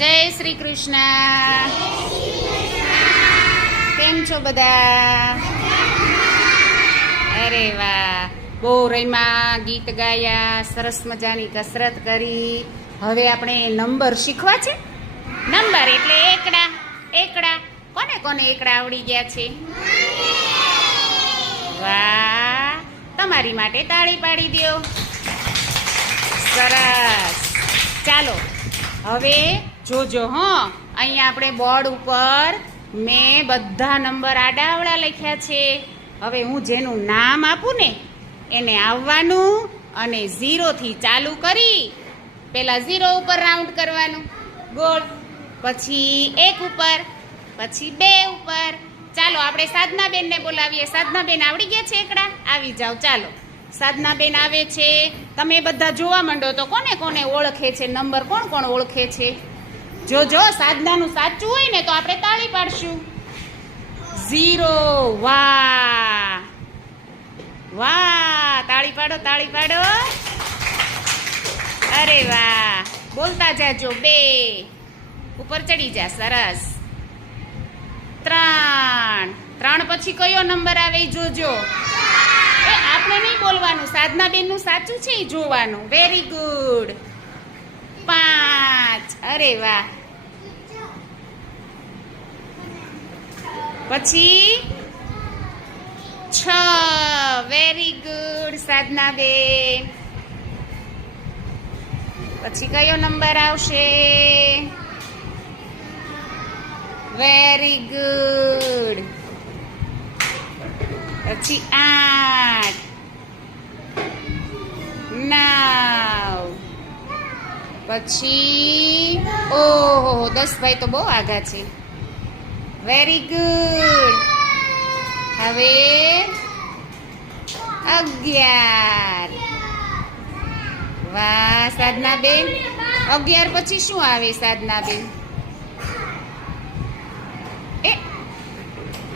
જય શ્રી કૃષ્ણ. કેમ છો બધા? અરે વાહ, બહુ રમ્યા, ગીત ગાયા, સરસ મજાની કસરત કરી. હવે આપણે નંબર શીખવા છે. નંબર એટલે એકડા. એકડા કોને કોને એકડા આવડી ગયા છે? વાહ, તમારી માટે તાળી પાડી દો. સરસ. ચાલો હવે જોજો હો, અહીંયા આપણે બોર્ડ ઉપર મેં બધા નંબર આડાવડા લખ્યા છે. હવે હું જેનું નામ આપું ને એને આવવાનું અને 0થી ચાલુ કરી પહેલાં 0 ઉપર રાઉન્ડ કરવાનું ગોળ, પછી 1 ઉપર, પછી 2 ઉપર. ચાલો આપણે સાધનાબેનને બોલાવીએ. સાધનાબેન આવડી ગયા છે એકડા? આવી જાઓ. ચાલો સાધનાબેન આવે છે. તમે બધા જોવા માંડો તો કોને કોને ઓળખે છે નંબર, કોણ કોણ ઓળખે છે? જો સાધનાનું સાચું હોય ને તો આપણે તાળી પાડશું. 0. વાહ વાહ, તાળી પાડો, તાળી પાડો. અરે વાહ, બોલતા જાજો. 2 ઉપર ચડી જા. સરસ. 3 પછી કયો નંબર આવે એ જોજો. એ આપણે નહીં બોલવાનું, સાધનાબેનનું સાચું છે એ જોવાનું. Very good. 5. અરે વાહ. પછી 6. Very good Sadhanaben. પછી કયો નંબર આવશે? Very good. પછી 8. 9. પછી ઓહો 10 ભાઈ તો બહુ આગા છે. Very good. હવે 11. વાહ સાધનાબેન. 11 પછી શું આવે સાધનાબેન? એ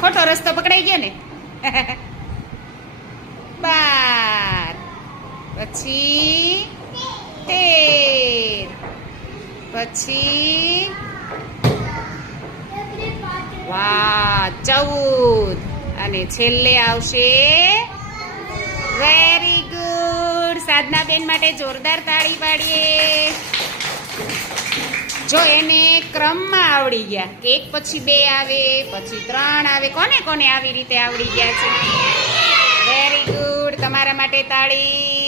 ખોટો રસ્તો પકડાઈ ગયો ને. 12. પછી 13. પછી વાહ 14. અને છેલ્લે આવશે. Very good. સાધનાબેન માટે જોરદાર તાળી પાડીએ. જો એને ક્રમમાં આવડી ગયા કે 1 પછી 2 આવે, પછી 3 આવે. કોને કોને આવી રીતે આવડી ગયા છે? Very good. તમારા માટે તાળી.